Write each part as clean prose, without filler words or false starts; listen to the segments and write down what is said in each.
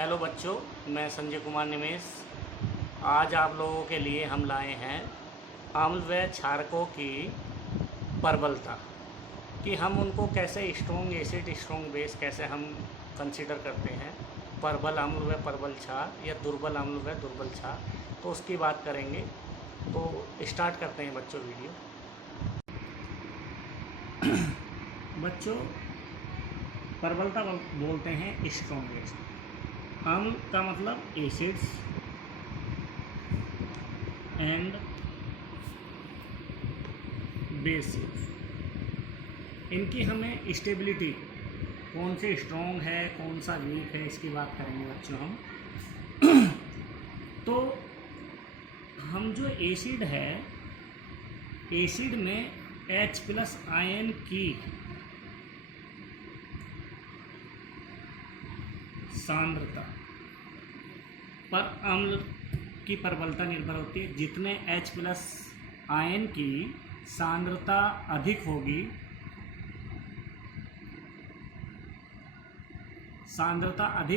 Hello बच्चों, मैं संजय कुमार निमेश। आज आप लोगों के लिए हम लाए हैं अम्ल व क्षारकों की प्रबलता, कि हम उनको कैसे स्ट्रॉन्ग एसिड स्ट्रॉन्ग बेस कैसे हम कंसीडर करते हैं, प्रबल अम्ल व प्रबल क्षार या दुर्बल अम्ल व दुर्बल क्षार, तो उसकी बात करेंगे। तो स्टार्ट करते हैं बच्चों वीडियो। बच्चों, प्रबलता बोलते हैं स्ट्रॉन्ग एसिड। अम्ल का मतलब एसिड्स एंड बेसिस। इनकी हमें स्टेबिलिटी, कौन से स्ट्रॉन्ग है कौन सा वीक है, इसकी बात करेंगे बच्चों हम। तो हम जो एसिड है, एसिड में H+ आयन की सांद्रता पर अम्ल की प्रबलता निर्भर होती है। जितने H+ आयन की सांद्रता अधिक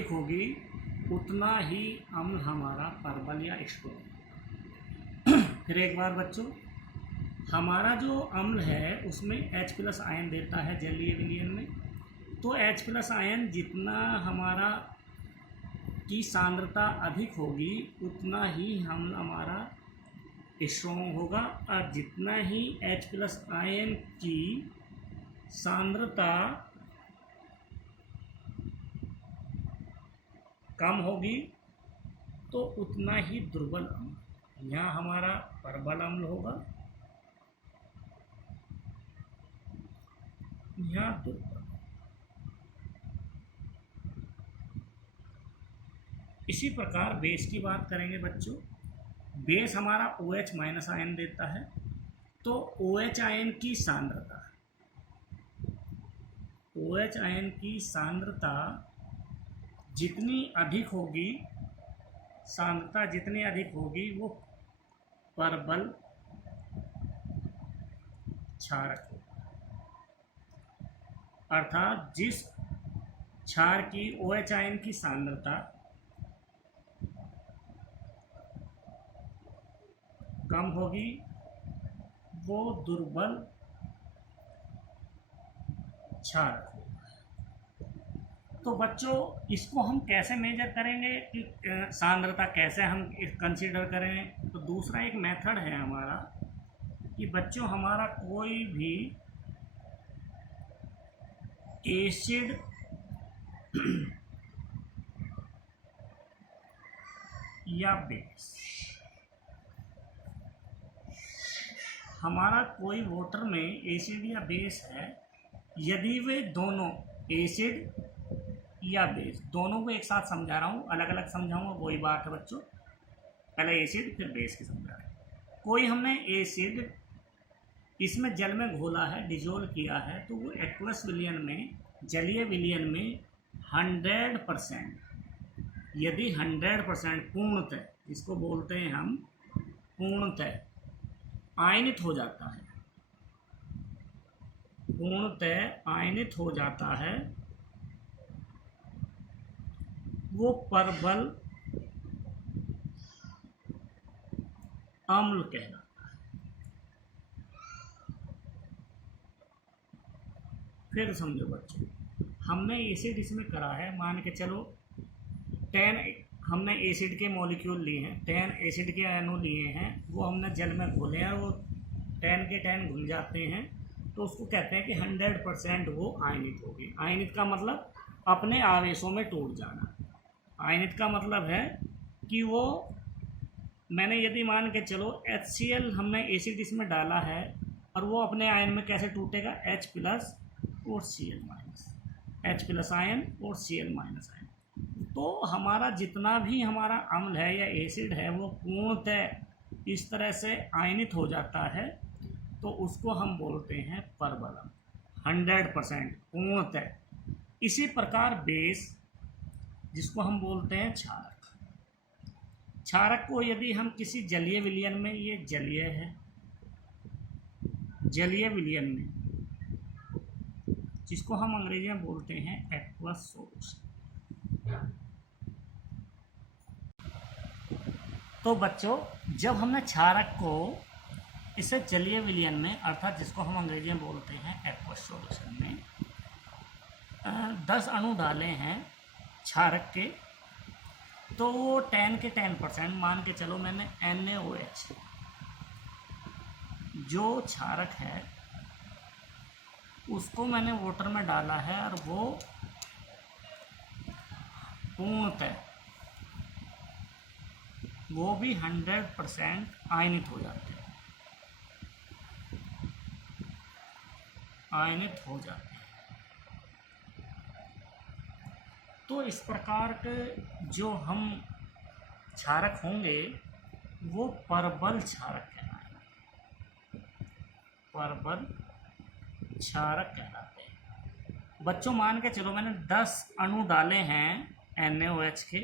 होगी, उतना ही अम्ल हमारा प्रबल या स्ट्रॉन्ग। फिर एक बार बच्चों, हमारा जो अम्ल है उसमें H+ आयन देता है जलीय विलयन में। तो H+ आयन जितना हमारा की सांद्रता अधिक होगी, उतना ही हम हमारा स्ट्रॉन्ग होगा, और जितना ही H+ आयन की सांद्रता कम होगी, तो उतना ही दुर्बल अम्ल। यहाँ हमारा प्रबल अम्ल होगा, यहाँ दुर्बल। इसी प्रकार बेस की बात करेंगे बच्चों। बेस हमारा OH- आयन देता है। तो OH आयन की सांद्रता, OH आयन की सांद्रता जितनी अधिक होगी, सांद्रता जितनी अधिक होगी, वो प्रबल क्षारक होगा। अर्थात जिस क्षार की OH आयन की सांद्रता कम होगी, वो दुर्बल क्षारक होगा। तो बच्चों, इसको हम कैसे मेजर करेंगे कि सांद्रता कैसे हम कंसीडर करें? तो दूसरा एक मेथड है हमारा कि बच्चों, हमारा कोई भी एसिड या बेस, हमारा कोई वाटर में एसिड या बेस है, यदि वे दोनों एसिड या बेस, दोनों को एक साथ समझा रहा हूँ, अलग अलग समझाऊंगा, वही बात है बच्चों। पहले एसिड फिर बेस की समझा रहे हैं। कोई हमने एसिड इसमें जल में घोला है, डिजोल्व किया है, तो वो एक्वस विलयन में, जलीय विलयन में 100%, यदि 100% पूर्णतः, जिसको बोलते हैं हम पूर्णतः आयनित हो जाता है, पूर्णतः आयनित हो जाता है, वो प्रबल अम्ल कहलाता है। फिर समझो बच्चों, हमने एसिड इसमें करा है, मान के चलो 10 हमने एसिड के मॉलिक्यूल लिए हैं, 10 एसिड के अणु लिए हैं, वो हमने जल में घोले हैं, वो 10 के 10 घुल जाते हैं, तो उसको कहते हैं कि 100% वो आयनित हो गई। आयनित का मतलब अपने आवेशों में टूट जाना। आयनित का मतलब है कि वो, मैंने यदि मान के चलो HCl हमने एसिड इसमें डाला है, और वो अपने आयन में कैसे टूटेगा? H+ और Cl-, H+ आयन और Cl- आयन। तो हमारा जितना भी हमारा अम्ल है या एसिड है, वो पूर्णतः इस तरह से आयनित हो जाता है, तो उसको हम बोलते हैं प्रबल अम्ल, 100% पूर्णतः। इसी प्रकार बेस, जिसको हम बोलते हैं क्षारक, क्षारक को यदि हम किसी जलीय विलयन में, ये जलीय है, जलीय विलयन में, जिसको हम अंग्रेजी में बोलते हैं एक्वस सॉल्यूशन, तो बच्चों जब हमने क्षारक को इसे जलीय विलयन में, अर्थात जिसको हम अंग्रेजी में बोलते हैं एक्वस सॉल्यूशन में, 10 अणु डाले हैं क्षारक के, तो वो 10 के 10% मान के चलो मैंने NaOH जो क्षारक है उसको मैंने वाटर में डाला है और वो पूर्णतः वो भी 100% आयनित हो जाते हैं, आयनित हो जाते हैं। तो इस प्रकार के जो हम क्षारक होंगे वो परबल क्षारक कहलाएंगे, परबल क्षारक कहलाते हैं। बच्चों मान के चलो मैंने 10 अणु डाले हैं NaOH के,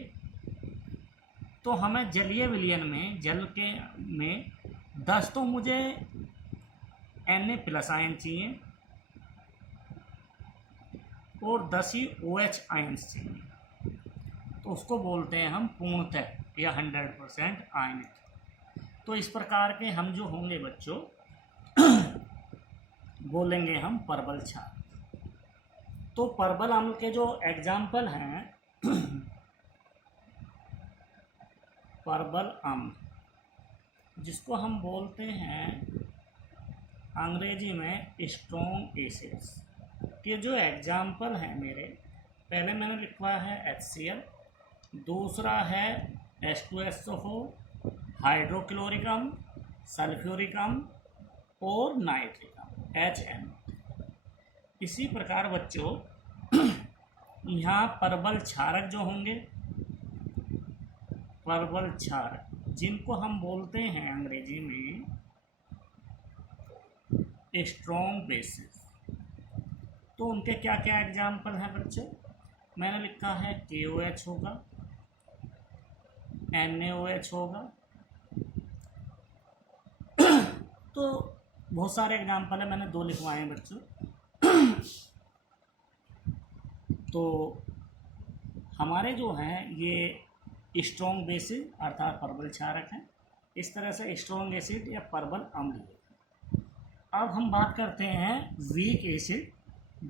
तो हमें जलीय विलयन में जल के में 10 तो मुझे Na+ आयन चाहिए और 10 ही OH आयन्स चाहिए, तो उसको बोलते हैं हम पूर्णतः या 100% आयनित। तो इस प्रकार के हम जो होंगे बच्चों बोलेंगे हम परबल क्षार। तो परबल अम्ल के जो एग्जाम्पल हैं परबल अम्ल जिसको हम बोलते हैं अंग्रेजी में स्ट्रॉन्ग एसिड्स के जो एग्जाम्पल हैं मेरे, पहले मैंने लिखवा है HCl, दूसरा है H2SO4, हाइड्रोक्लोरिक अम्ल, सल्फ्यूरिक अम्ल और नाइट्रिक अम्ल HN। इसी प्रकार बच्चों यहाँ परबल क्षारक जो होंगे, परबल क्षारक जिनको हम बोलते हैं अंग्रेजी में स्ट्रॉन्ग बेसिस, तो उनके क्या क्या एग्जाम्पल हैं बच्चों? मैंने लिखा है KOH होगा, NaOH होगा, तो बहुत सारे एग्जाम्पल है, मैंने 2 लिखवाए हैं बच्चों। तो हमारे जो हैं ये स्ट्रॉन्ग बेसिस अर्थात परबल क्षारक हैं। इस तरह से स्ट्रॉन्ग एसिड या परबल अम्ल। अब हम बात करते हैं वीक एसिड,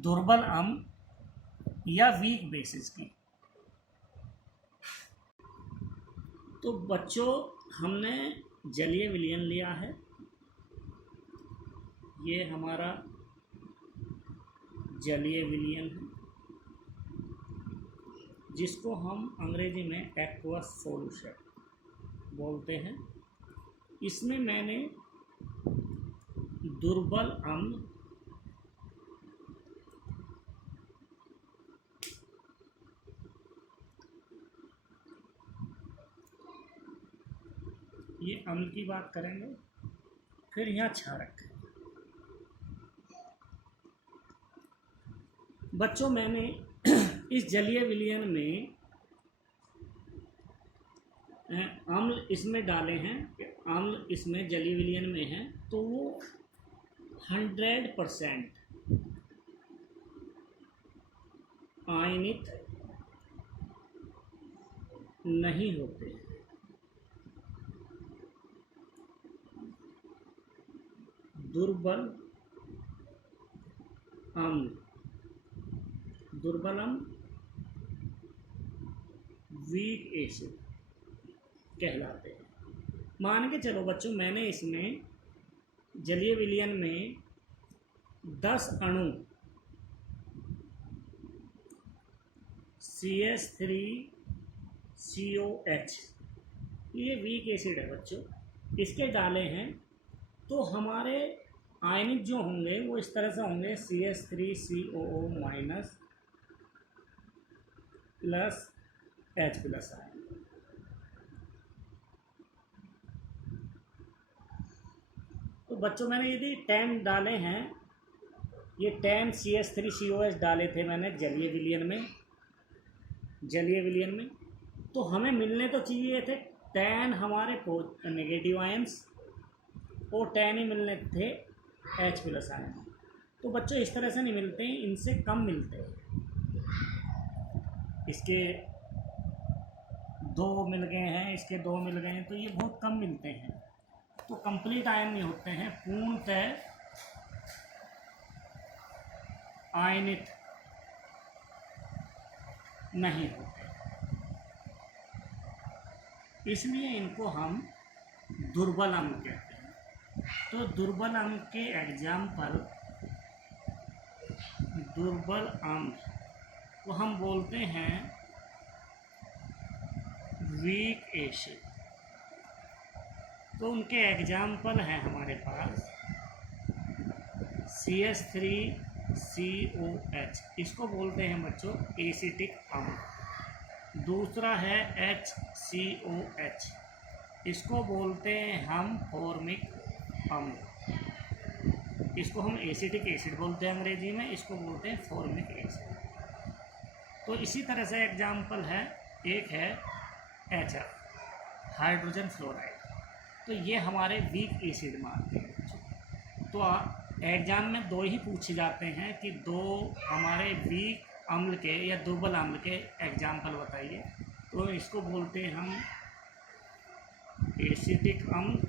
दुर्बल अम्ल या वीक बेसिस की। तो बच्चों हमने जलीय विलयन लिया है, ये हमारा जलीय विलयन है जिसको हम अंग्रेजी में एक्वस सॉल्यूशन बोलते हैं। इसमें मैंने दुर्बल अम्ल ये अम्ल की बात करेंगे, फिर यहाँ क्षारक। बच्चों मैंने इस जलीय विलयन में अम्ल इसमें डाले हैं, अम्ल इसमें जलीय विलयन में है, तो वो 100% आयनित नहीं होते। दुर्बल अम्ल, दुर्बल अम्ल वीक एसिड कहलाते हैं। मान के चलो बच्चों मैंने इसमें जलीय विलयन में 10 अणु CH3COH, ये वीक एसिड है बच्चों, इसके डाले हैं, तो हमारे आयनिक जो होंगे वो इस तरह से होंगे CH3COO- प्लस H+ आयन। तो बच्चों मैंने यदि 10 डाले हैं, ये 10 CH3COH डाले थे मैंने जलीय विलयन में, जलीय विलयन में, तो हमें मिलने तो चाहिए थे 10 हमारे नेगेटिव आयन्स और 10 ही मिलने थे H+ आयन। तो बच्चों इस तरह से नहीं मिलते हैं, इनसे कम मिलते हैं। इसके 2 मिल गए हैं, इसके 2 मिल गए हैं, तो ये बहुत कम मिलते हैं। तो कंप्लीट आयन नहीं होते हैं, पूर्णतः आयनित नहीं होते, इसलिए इनको हम दुर्बल अम्ल कहते हैं। तो दुर्बल अम्ल के एग्जाम्पल, दुर्बल अम्ल को हम बोलते हैं वीक एसिड। तो उनके एग्जाम्पल हैं हमारे पास CH3COH, इसको बोलते हैं बच्चों एसिटिक अम्ल। दूसरा है HCOH, इसको बोलते हैं हम फॉर्मिक अम्ल। इसको हम एसिटिक एसिड बोलते हैं अंग्रेजी में, इसको बोलते हैं फॉर्मिक एसिड। तो इसी तरह से एग्जाम्पल है, एक है HF, हाइड्रोजन फ्लोराइड। तो ये हमारे वीक एसिड मानते हैं। तो एग्जाम में 2 ही पूछे जाते हैं कि 2 हमारे वीक अम्ल के या दुर्बल अम्ल के एग्जाम्पल बताइए। तो इसको बोलते हैं हम एसिटिक अम्ल,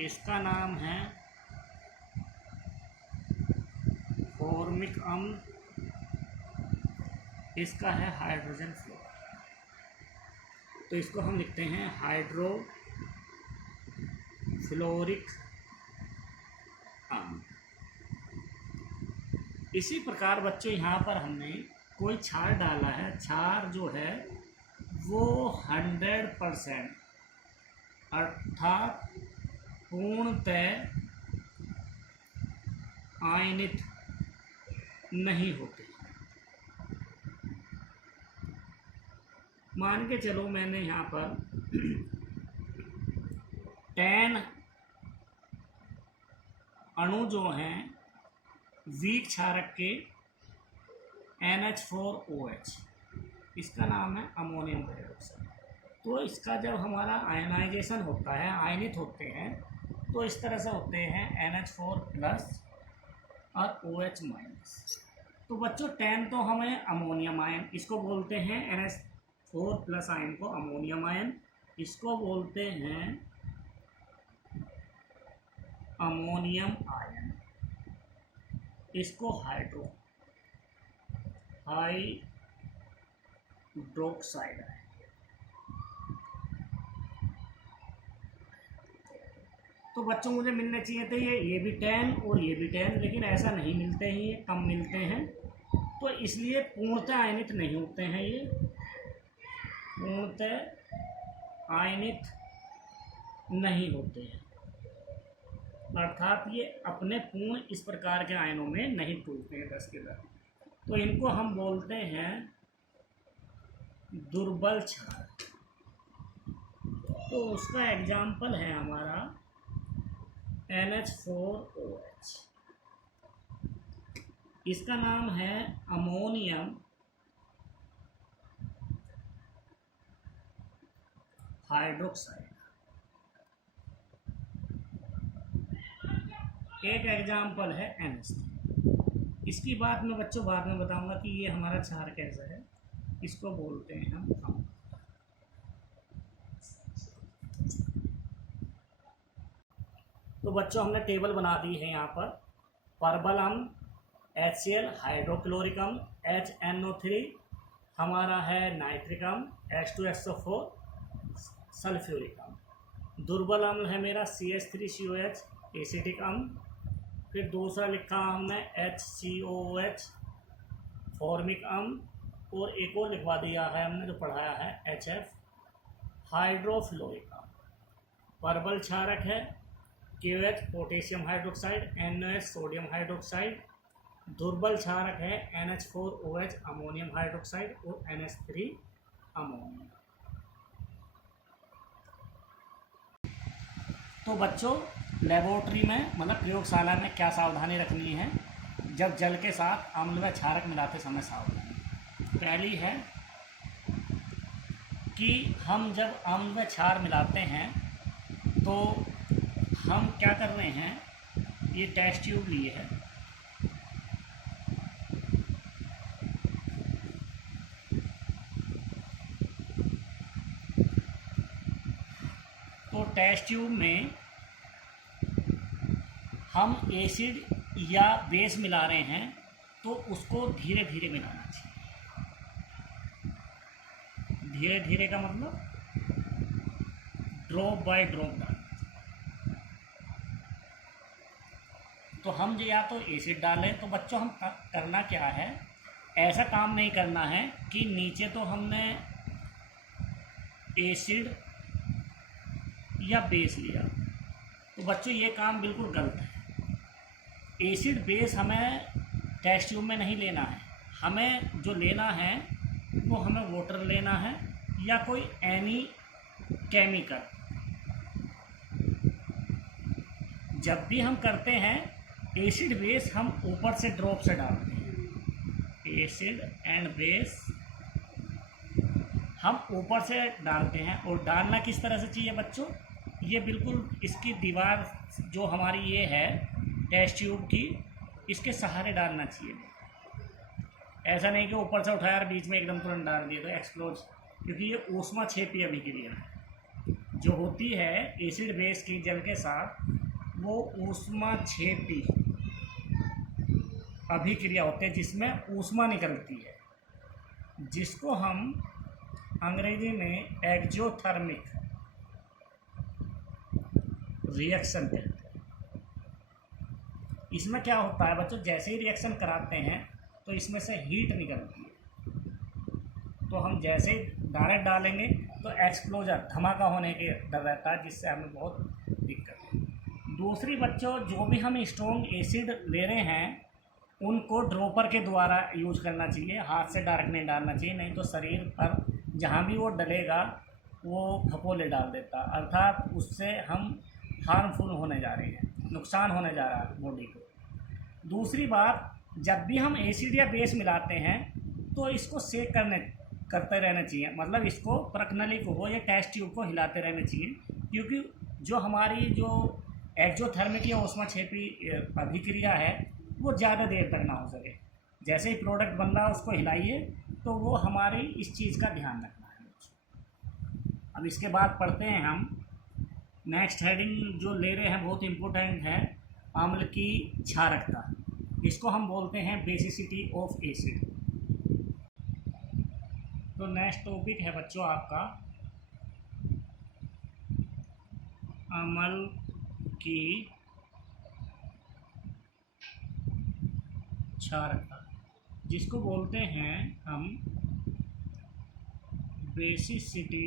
इसका नाम है फॉर्मिक अम्ल, इसका है हाइड्रोजन फ्लोराइड। तो इसको हम लिखते हैं हाइड्रोफ्लोरिक अम्ल। इसी प्रकार बच्चों यहाँ पर हमने कोई क्षार डाला है, क्षार जो है वो 100% अर्थात पूर्णतः आयनित नहीं होते। मान के चलो मैंने यहाँ पर 10 अणु जो हैं वीक क्षारक के NH4OH, इसका नाम है अमोनियम हाइड्रोक्साइड। तो इसका जब हमारा आयनाइजेशन होता है, आयनित होते हैं, तो इस तरह से होते हैं NH4+ और OH-। तो बच्चों 10 तो हमें अमोनियम आयन, इसको बोलते हैं NH4+ आयन को अमोनियम आयन, इसको बोलते हैं अमोनियम आयन, इसको हाइड्रोक्साइड आयन। तो बच्चों मुझे मिलने चाहिए थे ये भी 10 और ये भी 10, लेकिन ऐसा नहीं मिलते हैं, ये कम मिलते हैं। तो इसलिए पूर्णतः आयनित नहीं होते हैं, ये पूर्णतः आयनित नहीं होते हैं, अर्थात ये अपने पूर्ण इस प्रकार के आयनों में नहीं टूटते हैं 10 के 10। तो इनको हम बोलते हैं दुर्बल क्षार। तो उसका एग्जाम्पल है हमारा NH4OH, इसका नाम है अमोनियम हाइड्रोक्साइड। एक एग्जाम्पल है NH3। इसकी बात मैं बच्चों बाद में बताऊंगा कि ये हमारा क्षार कैसा है, इसको बोलते हैं हम अम्ल। तो बच्चों हमने टेबल बना दी है यहाँ पर। परबल अम्ल HCl हाइड्रोक्लोरिक अम्ल, HNO3 हमारा है नाइट्रिक अम्ल, H2SO4 सल्फ्यूरिक अम्ल। दुर्बल अम्ल है मेरा CH3COH एसिटिक अम्ल। फिर दूसरा लिखा हमने HCOOH फॉर्मिक अम्ल, और एक और लिखवा दिया है हमने जो पढ़ाया है HF हाइड्रोफ्लोरिक अम्ल। परबल क्षारक है KOH potassium hydroxide, NOH sodium hydroxide. दुर्बल क्षारक है NH4OH अमोनियम हाइड्रोक्साइड और NH3 अमोनियम। तो बच्चों लेबोरेटरी में मतलब प्रयोगशाला में क्या सावधानी रखनी है जब जल के साथ अम्ल व क्षारक मिलाते समय? सावधानी पहली है कि हम जब अम्ल व क्षार मिलाते हैं तो हम क्या कर रहे हैं, ये टेस्ट ट्यूब लिए है, टेस्ट ट्यूब में हम एसिड या बेस मिला रहे हैं तो उसको धीरे धीरे मिलाना चाहिए। धीरे धीरे का मतलब ड्रॉप बाय ड्रॉप डालना चाहिए। तो हम या तो एसिड डालें, तो बच्चों हम करना क्या है, ऐसा काम नहीं करना है कि नीचे तो हमने एसिड या बेस लिया, तो बच्चों ये काम बिल्कुल गलत है। एसिड बेस हमें टेस्ट ट्यूब में नहीं लेना है। हमें जो लेना है वो हमें वाटर लेना है या कोई एनी केमिकल। जब भी हम करते हैं एसिड बेस हम ऊपर से ड्रॉप से डालते हैं। एसिड एंड बेस हम ऊपर से डालते हैं। और डालना किस तरह से चाहिए बच्चों, ये बिल्कुल इसकी दीवार जो हमारी ये है टेस्ट ट्यूब की, इसके सहारे डालना चाहिए। ऐसा नहीं कि ऊपर से उठाया और बीच में एकदम तुरंत डाल दिए तो एक्सप्लोज, क्योंकि ये ऊष्मा क्षेपी अभिक्रिया जो होती है एसिड बेस की जल के साथ, वो ऊष्मा क्षेपी अभिक्रिया होते हैं जिसमें ऊष्मा निकलती है, जिसको हम अंग्रेजी में एक्जोथर्मिक रिएक्शन कहते हैं। इसमें क्या होता है बच्चों, जैसे ही रिएक्शन कराते हैं तो इसमें से हीट निकलती है, तो हम जैसे ही डायरेक्ट डालेंगे तो एक्सप्लोजर धमाका होने के डर रहता है, जिससे हमें बहुत दिक्कत है। दूसरी बच्चों, जो भी हम स्ट्रॉन्ग एसिड ले रहे हैं उनको ड्रॉपर के द्वारा यूज करना चाहिए, हाथ से डायरेक्ट नहीं डालना चाहिए, नहीं तो शरीर पर जहाँ भी वो डलेगा वो फफोले डाल देता, अर्थात उससे हम हार्मफुल होने जा रहे हैं, नुकसान होने जा रहा है बॉडी को। दूसरी बात, जब भी हम एसिड या बेस मिलाते हैं तो इसको सेक करते रहना चाहिए, मतलब इसको प्रकनली को या टेस्ट ट्यूब को हिलाते रहना चाहिए, क्योंकि जो हमारी जो एक्जोथर्मिक या ऊष्माक्षेपी अभिक्रिया है वो ज़्यादा देर तक ना हो सके। जैसे ही प्रोडक्ट बन रहा है उसको हिलाइए, तो वो हमारी इस चीज़ का ध्यान रखना है। अब इसके बाद पढ़ते हैं हम नेक्स्ट हेडिंग जो ले रहे हैं, बहुत इम्पोर्टेंट है, अम्ल की क्षारकता। इसको हम बोलते हैं बेसिसिटी ऑफ एसिड। तो नेक्स्ट टॉपिक है बच्चों आपका अम्ल की क्षारकता, जिसको बोलते हैं हम बेसिसिटी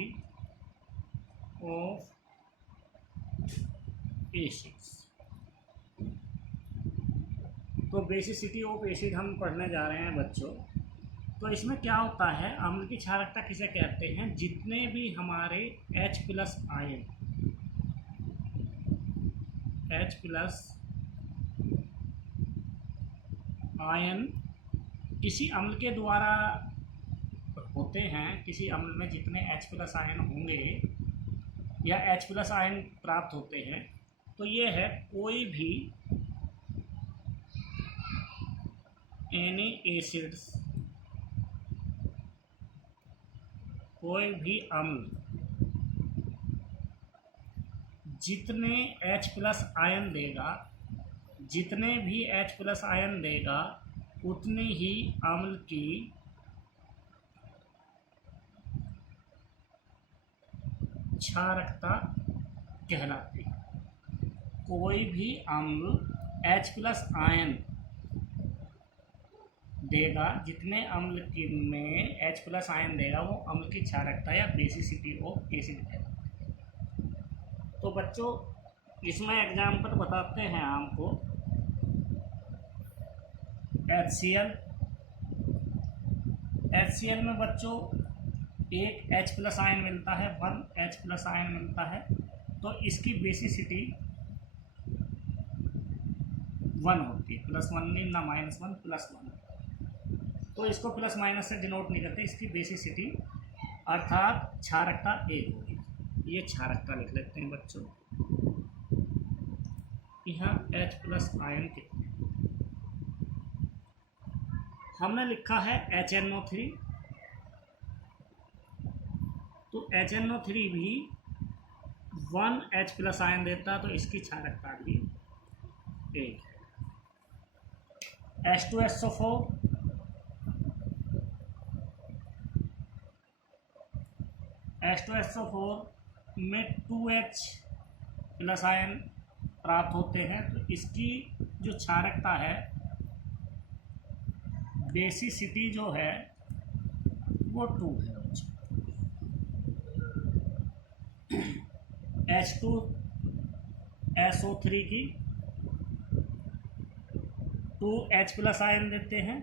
ऑफ एसिड्स। तो बेसिसिटी ऑफ एसिड हम पढ़ने जा रहे हैं बच्चों। तो इसमें क्या होता है, अम्ल की क्षारकता किसे कहते हैं, जितने भी हमारे H+ आयन, H+ आयन किसी अम्ल के द्वारा होते हैं, किसी अम्ल में जितने H+ आयन होंगे या H+ आयन प्राप्त होते हैं, तो ये है कोई भी एनी एसिड्स, कोई भी अम्ल जितने H+ आयन देगा, जितने भी H+ आयन देगा उतनी ही अम्ल की क्षारकता कहलाती है। कोई भी अम्ल H+ आयन देगा, जितने अम्ल की में H+ आयन देगा वो अम्ल की क्षारकता या बेसिसिटी ऑफ एसिड कहलाती है। तो बच्चों इसमें एग्जाम्पल बताते हैं आपको। HCl, HCl में बच्चों एक H+ आयन मिलता है, 1 H+ आयन मिलता है, तो इसकी बेसिसिटी 1 होती है, +1 नहीं ना -1, +1। तो इसको प्लस माइनस से डिनोट नहीं करते, इसकी बेसिसिटी अर्थात क्षारकता 1 होगी। ये क्षारकता लिख लेते हैं बच्चों। यहाँ H+ आयन कितने, हमने लिखा है HNO3, तो HNO3 भी 1 H प्लस आयन देता है, तो इसकी क्षारकता भी 1 है। H2SO4 में 2H प्लस आयन प्राप्त होते हैं, तो इसकी जो क्षारकता है, बेसिसिटी जो है वो 2 है। H2SO3 की 2H प्लस आयन देते हैं,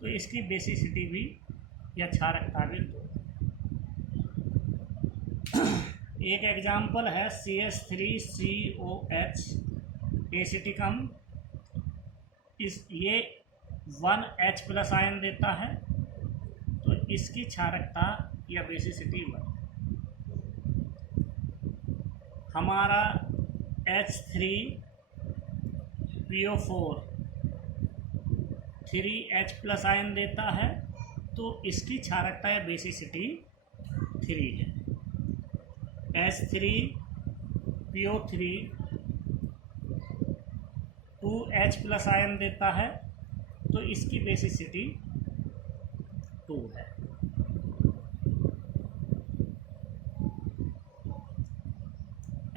तो इसकी बेसिसिटी भी या क्षारकता भी 2। एक एग्जाम्पल है CH3COH एसिटिकम, ये 1H प्लस आयन देता है, तो इसकी क्षारकता या बेसिसिटी 1। हमारा H3PO4 3H प्लस आयन देता है, तो इसकी क्षारकता या बेसिसिटी 3 है। H3PO3 2H प्लस आयन देता है, तो इसकी बेसिसिटी 2 है।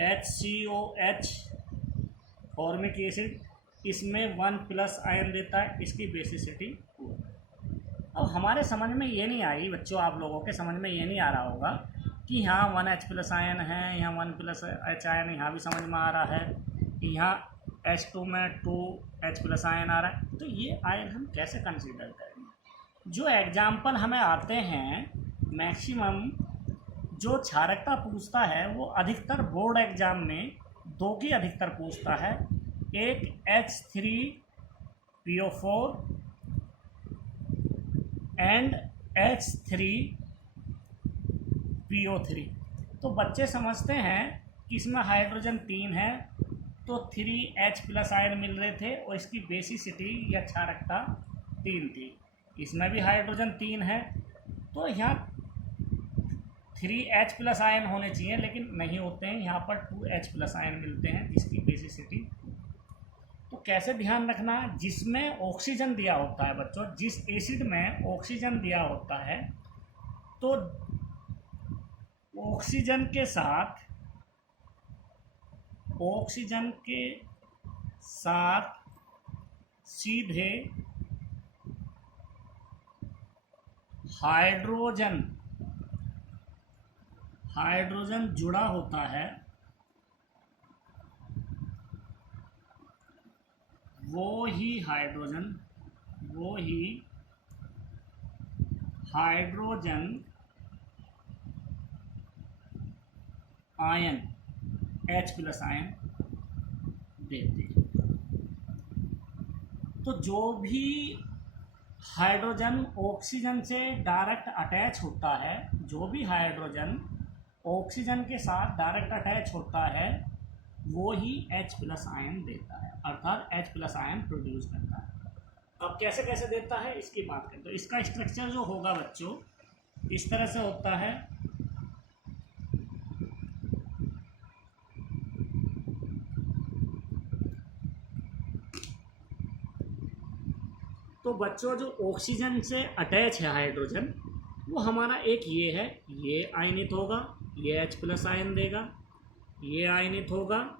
HCOH फॉर्मिक एसिड, इसमें 1 प्लस आयन देता है, इसकी बेसिसिटी 2 है। अब हमारे समझ में ये नहीं आई बच्चों, आप लोगों के समझ में ये नहीं आ रहा होगा कि यहाँ 1H प्लस आयन है, यहाँ 1 प्लस H आयन, यहाँ भी समझ में आ रहा है कि यहाँ H2 में 2H प्लस आयन आ रहा है, तो ये आयन हम कैसे कंसीडर करेंगे। जो एग्जाम्पल हमें आते हैं मैक्सिमम जो क्षारकता पूछता है, वो अधिकतर बोर्ड एग्जाम में 2 की अधिकतर पूछता है। एक H3PO4 एंड H3PO3। तो बच्चे समझते हैं कि इसमें हाइड्रोजन 3 है, तो 3H प्लस आयन मिल रहे थे और इसकी बेसिसिटी या क्षारकता 3 थी। इसमें भी हाइड्रोजन 3 है, तो यहाँ 3H प्लस आयन होने चाहिए, लेकिन नहीं होते हैं, यहाँ पर 2H प्लस आयन मिलते हैं जिसकी बेसिसिटी। तो कैसे ध्यान रखना, जिसमें ऑक्सीजन दिया होता है बच्चों, जिस एसिड में ऑक्सीजन दिया होता है, तो ऑक्सीजन के साथ सीधे हाइड्रोजन जुड़ा होता है, वो ही hydrogen ion H plus ion देते हैं। तो जो भी हाइड्रोजन ऑक्सीजन से डायरेक्ट अटैच होता है, जो भी हाइड्रोजन ऑक्सीजन के साथ डायरेक्ट अटैच होता है, वो ही H प्लस आयन देता है, अर्थात H प्लस आयन प्रोड्यूस करता है। अब कैसे कैसे देता है इसकी बात करें, तो इसका स्ट्रक्चर जो होगा बच्चों इस तरह से होता है। तो बच्चों जो ऑक्सीजन से अटैच है हाइड्रोजन, वो हमारा एक ये है, ये आयनित होगा, ये H प्लस आयन देगा, ये आयनित होगा,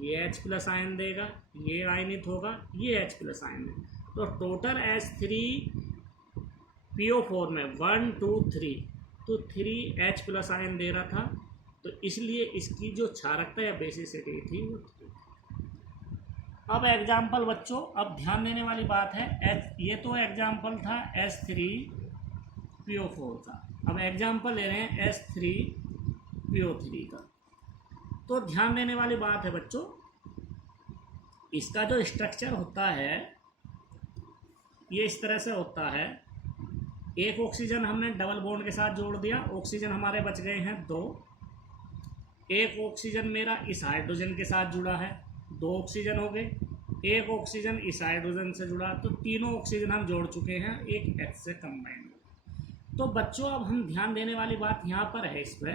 ये H प्लस आयन देगा, ये आयनित होगा, ये H प्लस आयन देगा। तो टोटल H3PO4 में 1 2 3, तो 3H प्लस आयन दे रहा था, तो इसलिए इसकी जो क्षारकता या बेसिसिटी थी वो 3। अब एग्जाम्पल बच्चों, अब ध्यान देने वाली बात है, ये तो एग्जाम्पल था H3PO4 का, अब एग्जाम्पल ले रहे हैं H3PO3 का। तो ध्यान देने वाली बात है बच्चों, इसका जो स्ट्रक्चर होता है ये इस तरह से होता है। एक ऑक्सीजन हमने डबल बॉन्ड के साथ जोड़ दिया, ऑक्सीजन हमारे बच गए हैं 2। एक ऑक्सीजन मेरा इस हाइड्रोजन के साथ जुड़ा है, 2 ऑक्सीजन हो गए। एक ऑक्सीजन इस हाइड्रोजन से जुड़ा, तो तीनों ऑक्सीजन हम जोड़ चुके हैं एक H से कंबाइंड। तो बच्चों अब हम ध्यान देने वाली बात यहाँ पर है, इस पर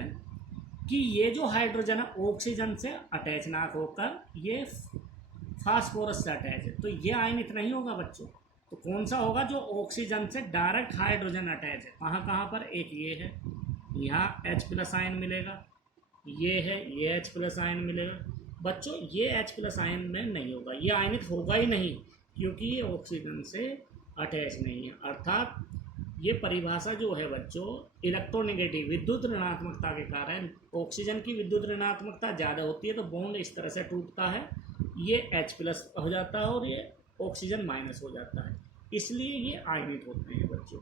कि ये जो हाइड्रोजन है ऑक्सीजन से अटैच ना होकर ये फास्फोरस से अटैच है, तो ये आयनित नहीं होगा बच्चों। तो कौन सा होगा? जो ऑक्सीजन से डायरेक्ट हाइड्रोजन अटैच है। कहाँ कहाँ पर? एक ये है, यहाँ H+ आयन मिलेगा, ये है, ये H+ आयन मिलेगा। बच्चों ये H+ आयन में नहीं होगा, ये आयनित होगा ही नहीं, क्योंकि ये ऑक्सीजन से अटैच नहीं है। अर्थात ये परिभाषा जो है बच्चों, इलेक्ट्रोनेगेटिव विद्युत ऋणात्मकता के कारण ऑक्सीजन की विद्युत ऋणात्मकता ज़्यादा होती है, तो बॉन्ड इस तरह से टूटता है, ये H+ हो जाता है और ये ऑक्सीजन माइनस हो जाता है, इसलिए ये आयनित होते हैं बच्चों।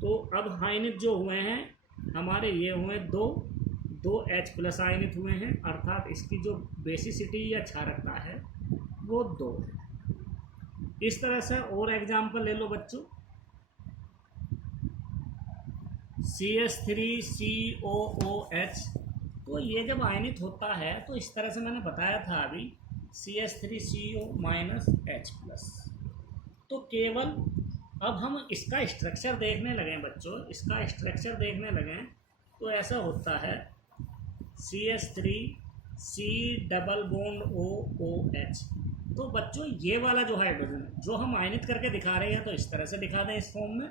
तो अब आयनित जो हुए हैं हमारे, ये हुए दो H+ आयनित हुए हैं, अर्थात इसकी जो बेसिसिटी या क्षारकता है वो 2 है। इस तरह से और एग्जाम्पल ले लो बच्चों, CH3COOH। तो ये जब आयनित होता है तो इस तरह से मैंने बताया था अभी, CH3CO-H+। तो केवल अब हम इसका स्ट्रक्चर देखने लगे बच्चों, इसका स्ट्रक्चर देखने लगे तो ऐसा होता है CH3C डबल बॉन्ड OOH। तो बच्चों ये वाला जो हाइड्रोजन है जो हम आयनित करके दिखा रहे हैं, तो इस तरह से दिखा दें इस फॉर्म में,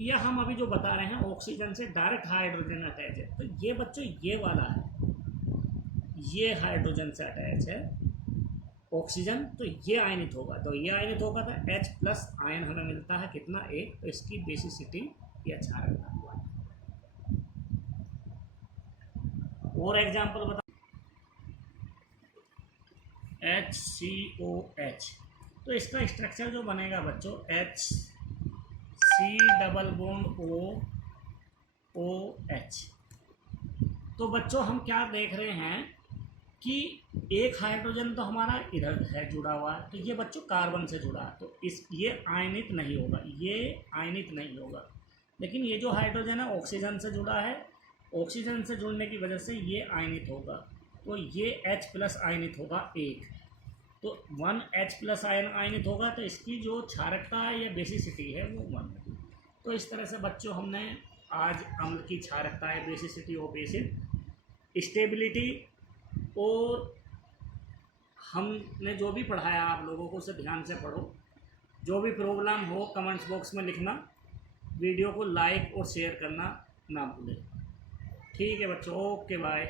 या हम अभी जो बता रहे हैं ऑक्सीजन से डायरेक्ट हाइड्रोजन अटैच है, तो ये बच्चों ये वाला है, ये हाइड्रोजन से अटैच है ऑक्सीजन, तो ये आयनित होगा। तो ये आयनित होगा तो H+ आयन हमें मिलता है कितना? 1। तो इसकी बेसिसिटी या क्षारकता हुआ। और एग्जाम्पल बता, HCOH। तो इसका स्ट्रक्चर जो बनेगा बच्चों, HC डबल बॉन्ड OH। तो बच्चों हम क्या देख रहे हैं कि एक हाइड्रोजन तो हमारा इधर है जुड़ा हुआ है, तो ये बच्चों कार्बन से जुड़ा है, तो ये आयनित नहीं होगा, ये आयनित नहीं होगा। लेकिन ये जो हाइड्रोजन है ऑक्सीजन से जुड़ा है, ऑक्सीजन से जुड़ने की वजह से ये आयनित होगा, तो ये H+ आयनित होगा 1। तो 1 H+ आयन आयनित होगा, तो इसकी जो क्षारकता है या बेसिसिटी है वो 1 है। तो इस तरह से बच्चों हमने आज अम्ल की क्षारकता है, बेसिसिटी ऑफ एसिड, स्टेबिलिटी, और हमने जो भी पढ़ाया आप लोगों को उसे ध्यान से पढ़ो। जो भी प्रॉब्लम हो कमेंट्स बॉक्स में लिखना, वीडियो को लाइक और शेयर करना ना भूलें। ठीक है बच्चों, ओके बाय।